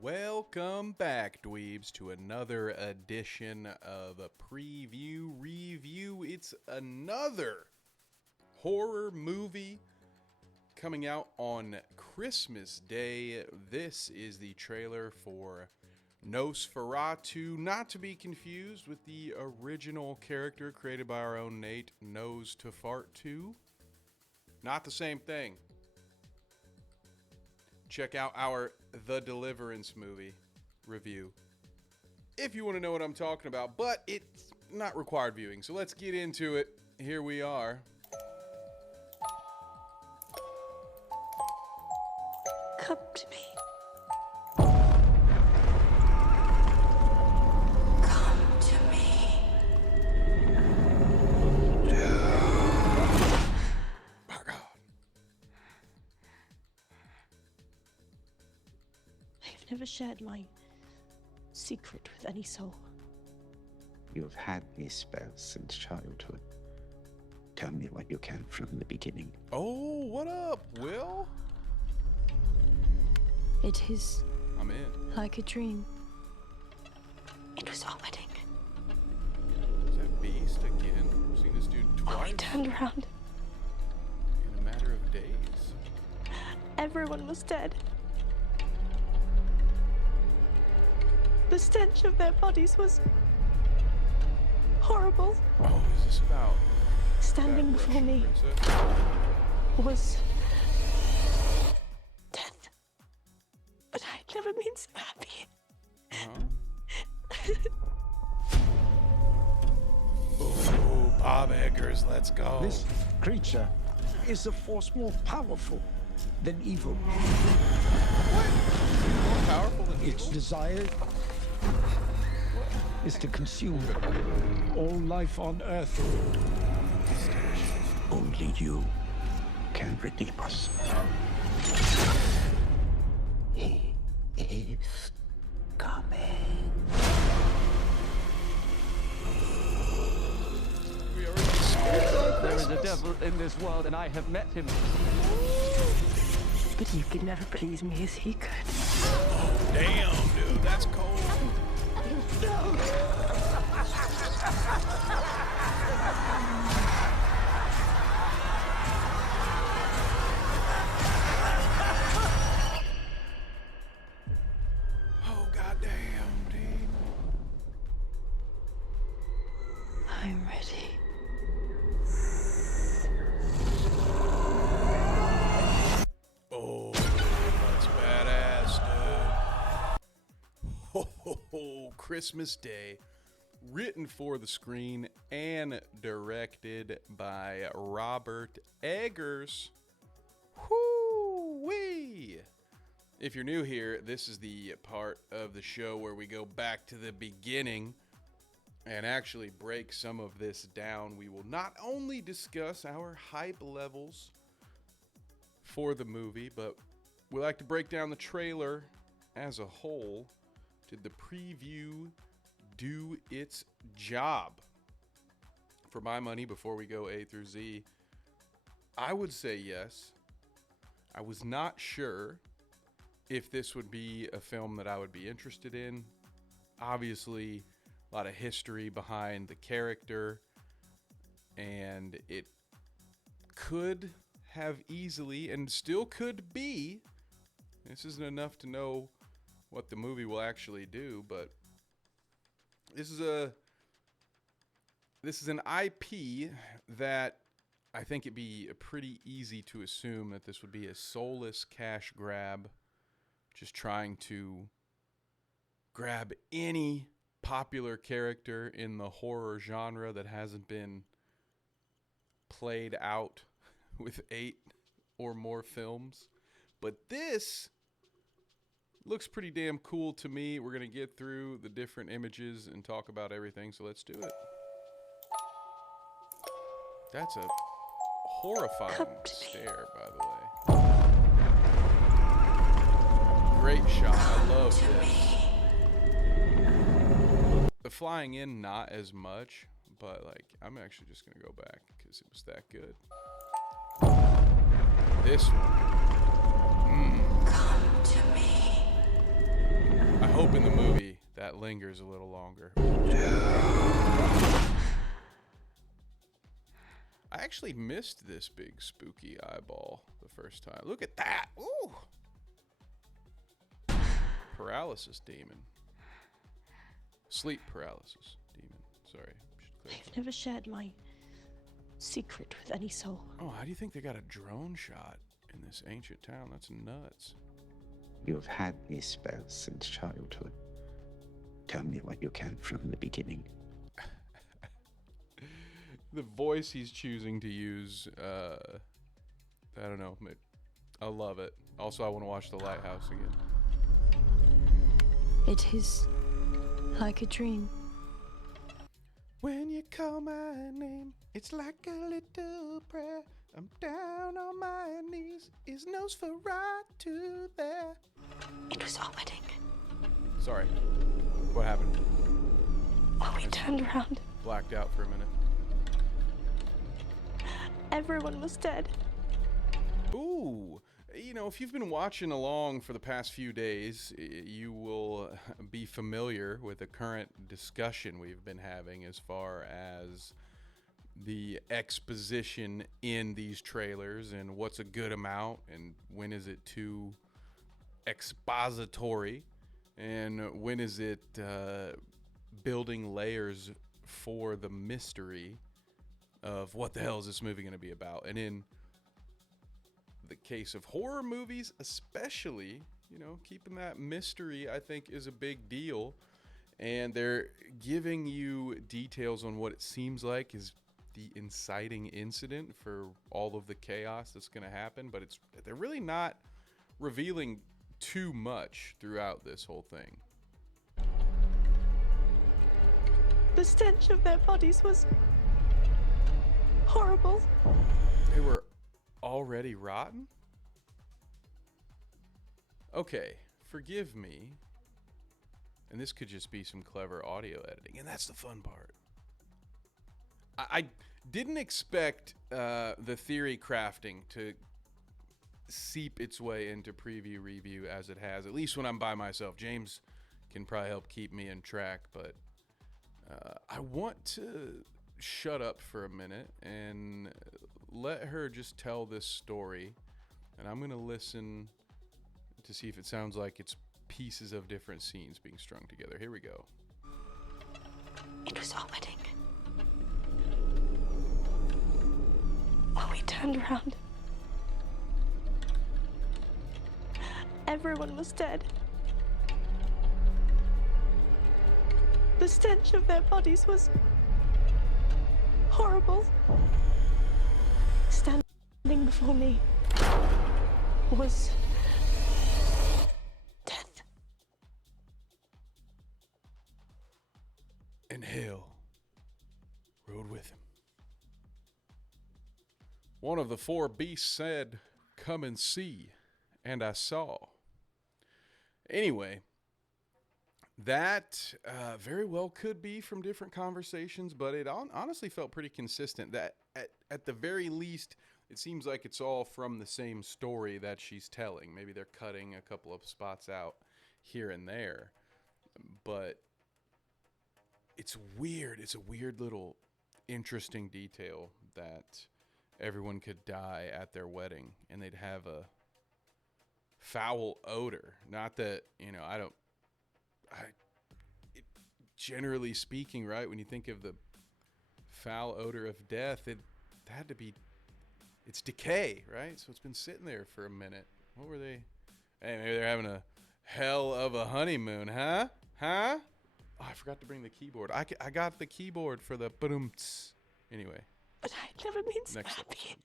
Welcome back, dweebs, to another edition of a preview review. It's another horror movie coming out on Christmas Day. This is the trailer for Nosferatu, not to be confused with the original character created by our own Nate, Nose to Fart 2. Not the same thing. Check out our The Deliverance movie review if you want to know what I'm talking about, but it's not required viewing, so let's get into it. Here we are. Come to me. Come to me. My God. I've never shared my secret with any soul. You've had these spells since childhood. Tell me what you can from the beginning. Oh, what up, Will? It is I'm in. like a dream. It was our wedding. Is that Beast again? I've seen this dude When we twice turned around, in a matter of days. everyone was dead. The stench of their bodies was horrible. Oh, is this about Standing that before Russian me princess? was death. But I'd never been so happy. Oh, Bob Eggers, let's go. This creature is a force more powerful than evil. More powerful than Its evil? desire is to consume all life on Earth. Only you can redeem us. He is coming. We already skipped on There is a Christmas? devil in this world, and I have met him. But he could never please me as he could. Damn, dude, that's cold. Oh, goddamn, dude. I'm ready. Oh, that's badass, dude. Ho, ho, ho, Christmas Day. Written for the screen and directed by Robert Eggers. Whoo-wee! If you're new here, this is the part of the show where we go back to the beginning and actually break some of this down. We will not only discuss our hype levels for the movie, but we like to break down the trailer as a whole. Did the preview do its job? For my money, before we go A through Z, I would say yes. I was not sure if this would be a film that I would be interested in. Obviously, a lot of history behind the character, and it could have easily, and still could be, this isn't enough to know what the movie will actually do, but this is an IP that I think it'd be pretty easy to assume that this would be a soulless cash grab, just trying to grab any popular character in the horror genre that hasn't been played out with 8 or more films. But this looks pretty damn cool to me. We're going to get through the different images and talk about everything, so let's do it. That's a horrifying stare, by the way. Great shot. I love this. The flying in, not as much, but like I'm actually just gonna go back because it was that good. This one. Come to me. I hope in the movie that lingers a little longer. I actually missed this big spooky eyeball the first time. Look at that. Ooh. Paralysis demon. Sleep paralysis demon. Sorry. I've never shared my secret with any soul. Oh, how do you think they got a drone shot in this ancient town? That's nuts. You have had these spells since childhood. Tell me what you can from the beginning. The voice he's choosing to use, I don't know. I love it. Also, I want to watch The Lighthouse again. It is like a dream. When you call my name, it's like a little prayer. I'm down on my knees. Is Nosferatu there? It was our wedding. Sorry. What happened? When we turned around, Blacked out for a minute. everyone was dead. Ooh. You know, if you've been watching along for the past few days, you will be familiar with the current discussion we've been having as far as the exposition in these trailers and what's a good amount and when is it too expository and when is it building layers for the mystery of what the hell is this movie going to be about. And in the case of horror movies especially, you know, keeping that mystery I think is a big deal, and they're giving you details on what it seems like is the inciting incident for all of the chaos that's going to happen, but they're really not revealing too much throughout this whole thing. The stench of their bodies was horrible. They were already rotten? Okay, forgive me. And this could just be some clever audio editing, and that's the fun part. I didn't expect the theory crafting to seep its way into preview review as it has, at least when I'm by myself. James can probably help keep me in track, but I want to shut up for a minute and let her just tell this story, and I'm going to listen to see if it sounds like it's pieces of different scenes being strung together. Here we go. It was our wedding. When we turned around, everyone was dead. The stench of their bodies was horrible. Standing before me was death. And hell rode with him. One of the four beasts said, "Come and see," and I saw. Anyway, that very well could be from different conversations, but it honestly felt pretty consistent. That at the very least, it seems like it's all from the same story that she's telling. Maybe they're cutting a couple of spots out here and there, but it's weird. It's a weird little interesting detail that everyone could die at their wedding and they'd have a foul odor. Not that, you know, generally speaking, right, when you think of the foul odor of death, it had to be, it's decay, right? So it's been sitting there for a minute. What were they? Hey, maybe they're having a hell of a honeymoon, huh? Oh, I forgot to bring the keyboard. I got the keyboard for the ba-dum-ts. Anyway. But I'd never been so Next happy.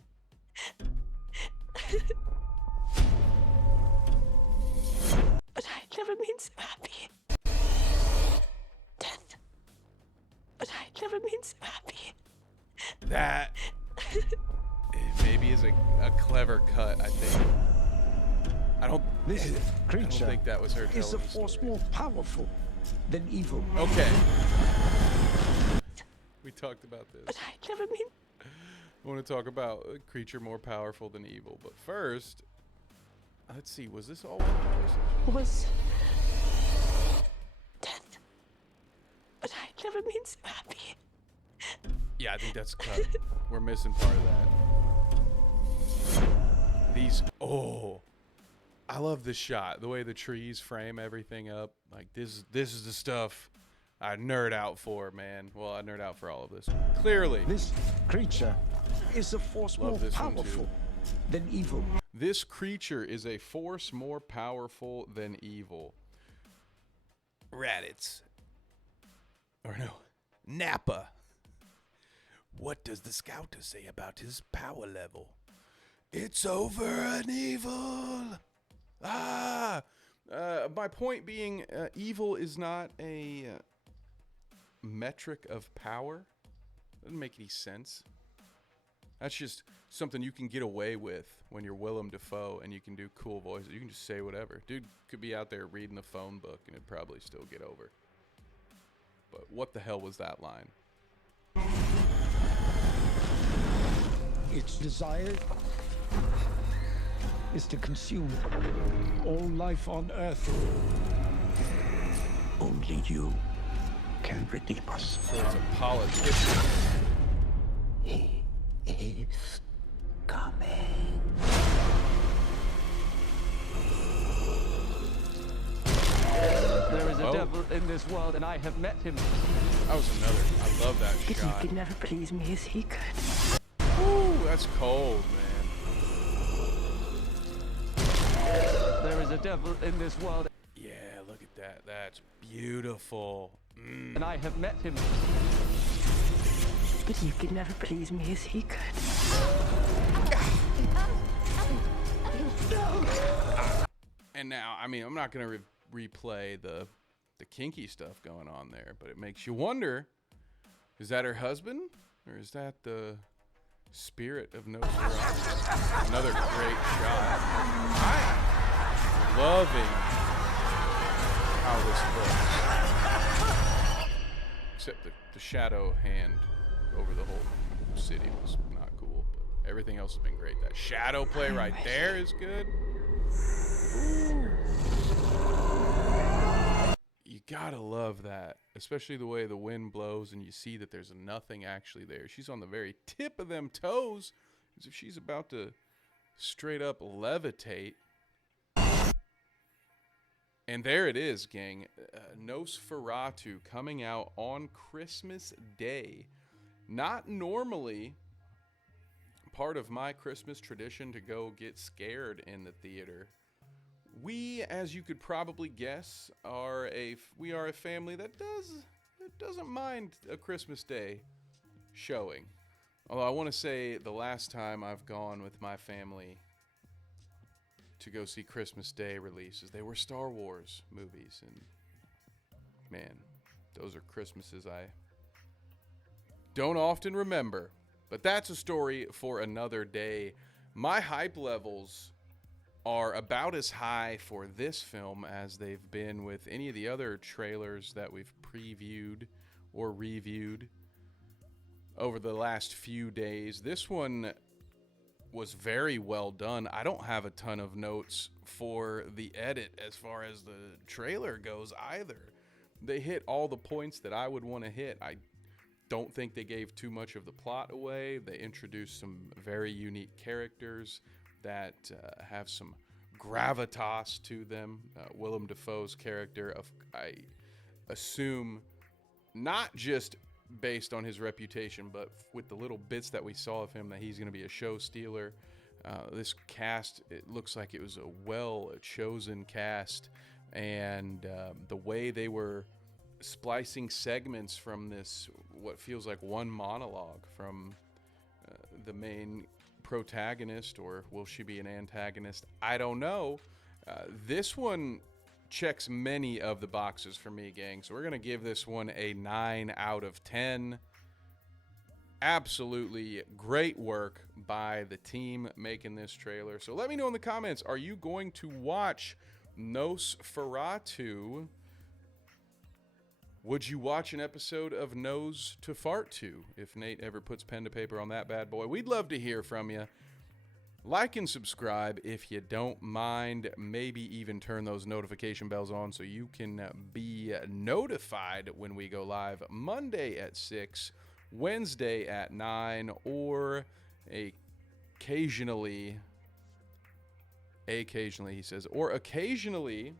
But I'd never been so happy. Death. But I'd never been so happy. That maybe is a clever cut, I think. I don't think that was her telling Is a the force story. more powerful than evil? Okay. talked about this. But I never mean. I want to talk about a creature more powerful than evil. But first, let's see. Was this all one conversation? Was death. But I never been so happy. Yeah, I think that's cut. We're missing part of that. These, oh, I love this shot. The way the trees frame everything up. Like, this is the stuff I nerd out for, man. Well, I nerd out for all of this. Clearly. This creature is a force more Love this one, too. powerful than evil. This creature is a force more powerful than evil. Raditz. Or no, Nappa. What does the scouter say about his power level? It's over an evil. My point being, evil is not a metric of power. Doesn't make any sense. That's just something you can get away with when you're Willem Dafoe and you can do cool voices. You can just say whatever. Dude could be out there reading the phone book and it'd probably still get over. But what the hell was that line? Its desire is to consume all life on Earth. Only you can redeem us. So it's a politician. He is coming. There is a devil in this world, and I have met him. That was another. I love that But shot. he could never please me as he could. Ooh, that's cold, man. There is a devil in this world, Yeah, look at that. That's beautiful. and I have met him. But he could never please me as he could. And now, I mean, I'm not going to replay the kinky stuff going on there, but it makes you wonder, is that her husband? Or is that the spirit of Nosferatu? Another great shot. I'm loving how this looks. Except the shadow hand over the whole city was not cool. But everything else has been great. That shadow play right there is good. You gotta love that, especially the way the wind blows and you see that there's nothing actually there. She's on the very tip of them toes, as if she's about to straight up levitate. And there it is, gang. Nosferatu coming out on Christmas Day. Not normally part of my Christmas tradition to go get scared in the theater. We, as you could probably guess, we are a family that doesn't mind a Christmas Day showing. Although I want to say the last time I've gone with my family to go see Christmas Day releases, they were Star Wars movies, and man, those are Christmases I don't often remember. But that's a story for another day. My hype levels are about as high for this film as they've been with any of the other trailers that we've previewed or reviewed over the last few days. This one was very well done. I don't have a ton of notes for the edit as far as the trailer goes either. They hit all the points that I would want to hit. I don't think they gave too much of the plot away. They introduced some very unique characters that have some gravitas to them. Willem Dafoe's character, I assume, not just based on his reputation, but with the little bits that we saw of him, that he's going to be a show stealer. This cast, it looks like it was a well-chosen cast, and the way they were splicing segments from this, what feels like one monologue from the main protagonist, or will she be an antagonist? I don't know. This one checks many of the boxes for me, gang. So we're going to give this one a 9 out of 10. Absolutely great work by the team making this trailer. So let me know in the comments, are you going to watch Nosferatu would you watch an episode of Nose to Fart to if Nate ever puts pen to paper on that bad boy? We'd love to hear from you. Like and subscribe if you don't mind. Maybe even turn those notification bells on so you can be notified when we go live Monday at 6, Wednesday at 9, or occasionally he says, or occasionally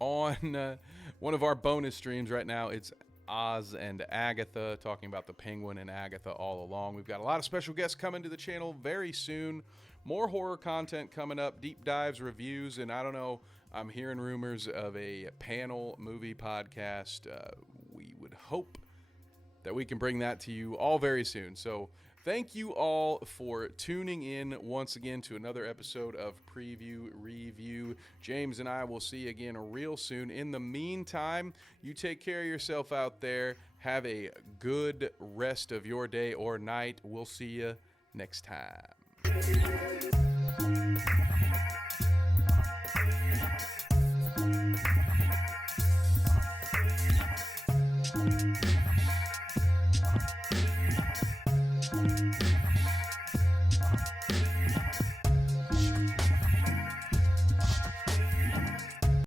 on one of our bonus streams. Right now it's Oz and Agatha, talking about the Penguin and Agatha all along. We've got a lot of special guests coming to the channel very soon. More horror content coming up, deep dives, reviews, and I don't know, I'm hearing rumors of a panel movie podcast. We would hope that we can bring that to you all very soon. So thank you all for tuning in once again to another episode of Preview Review. James and I will see you again real soon. In the meantime, you take care of yourself out there. Have a good rest of your day or night. We'll see you next time.